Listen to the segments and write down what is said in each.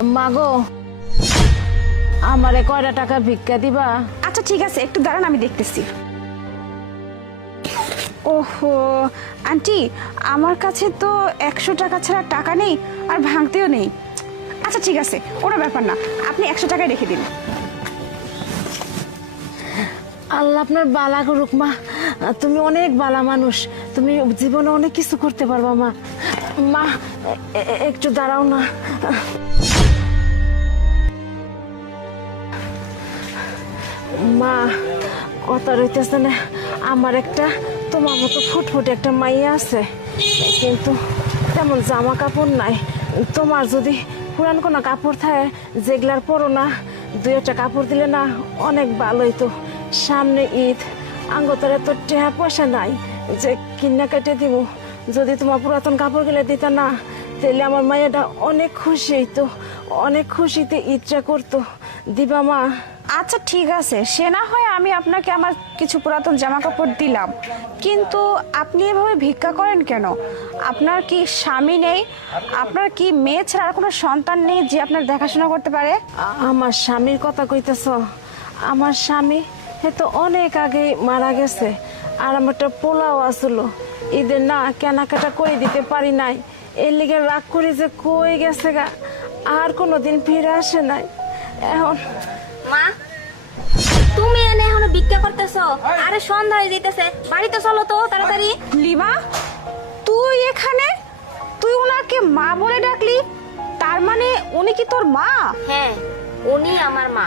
মাগো, আমারে কয়টা টাকা ভিক্ষা দিবা? আচ্ছা ঠিক আছে, একটু দাঁড়ান, আমি দেখতেছি। ওহো আন্টি, আমার কাছে তো 100 টাকা ছাড়া টাকা নেই, আর ভাঙতেও নেই। আচ্ছা ঠিক আছে, কোনো ব্যাপার না, আপনি 100 টাকায় রেখে দিন। আল্লাহ আপনার বালা করুক মা, তুমি অনেক বালা মানুষ, তুমি জীবনে অনেক কিছু করতে পারবা মা। মা একটু দাঁড়াও না। মা কথা রইতেছে না, আমার একটা তোমার মতো ফুটফুটে একটা মাইয়া আছে, কিন্তু তেমন জামা কাপড় নাই। তোমার যদি পুরান কোনো কাপড় থাকে যেগুলার পরো না, 2-1টা কাপড় দিলে না অনেক ভালোই। তো সামনে ঈদ, আঙ্গতরে তো টাকা পয়সা নাই যে কিনা কেটে দিব। যদি তোমার পুরাতন কাপড় গুলো দিতা না, তাহলে আমার মায়েরা অনেক খুশি হইতো, অনেক খুশিতে ঈদটা করতো। দিবা মা? আচ্ছা ঠিক আছে, সে না হয় আমি আপনাকে আমার কিছু পুরাতন জামা কাপড় দিলাম, কিন্তু আপনি এভাবে ভিক্ষা করেন কেন? আপনার কি স্বামী নেই? আপনার কি মেয়ে ছাড়া আর কোনো সন্তান নেই যে আপনার দেখাশোনা করতে পারে? আমার স্বামীর কথা কইতেছ? আমার স্বামী তো অনেক আগে মারা গেছে, আর আমার একটা পোলাও আসলো, ঈদের না কেনাকাটা করে দিতে পারি নাই, এর লিগে রাগ করে যে কই গেছে গা, আর কোনোদিন ফিরে আসে নাই। এখন মা, তুমি এনে এখনো ভিক্ষা করতেছো? আরে সন্ধ্যা হয়ে যাইতেছে, বাড়িতে চলো তো তাড়াতাড়ি। লিমা, তুই এখানে? তুই ওনাকে মা বলে ডাকলি, তার মানে উনি কি তোর মা? হ্যাঁ, উনি আমার মা।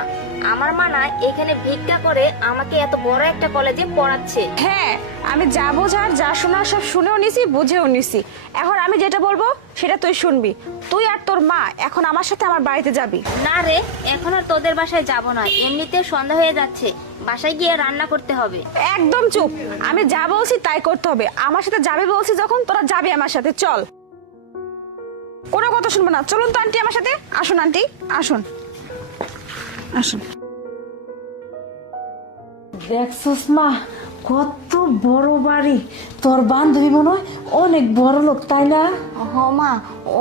আমার মা না এখানে ভিক্ষা করে আমাকে এত বড় একটা কলেজে পড়াচ্ছে। হ্যাঁ, আমি যা বোঝার যা শোনার সব শুনেও নিছি, বুঝেও নিছি। এখন আমি যেটা বলবো সেটা তুই শুনবি। তুই আর তোর মা এখন আমার সাথে আমার বাড়িতে যাবি। না রে, এখন আর তোদের বাসায় যাব না, এমনিতে সন্ধ্যা হয়ে যাচ্ছে, বাসায় গিয়ে রান্না করতে হবে। একদম চুপ, আমি যা বলছি তাই করতে হবে। আমার সাথে যাবে বলছি যখন, তোরা যাবি আমার সাথে, চল। কোনো কথা শুনবো না, চলুন তো আন্টি আমার সাথে। আসুন আন্টি, আসুন আসুন। দেখছস মা, কত বড় বাড়ি। তোর বান্ধবী মনে হয় অনেক বড় লোক, তাই না? হ মা,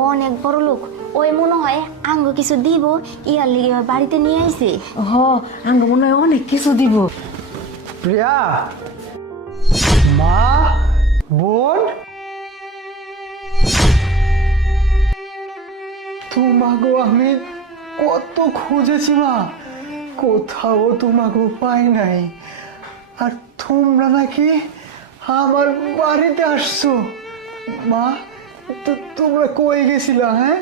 অনেক বড় লোক। ওই মনে হয় আঙ্গ কিছু দিব, ইয়ার লিগে বাড়িতে নিয়ে আইছে। হ, আঙ্গ মনে হয় অনেক কিছু দিব। প্রিয়া, মা, বোন, তোমাকে আমি কত খুঁজেছি মা, কোথাও তোমাকে পাই নাই। আর তোমরা নাকি আমার বাড়িতে আসছো। মা, তো তোমরা কই গেছিলা? হ্যাঁ,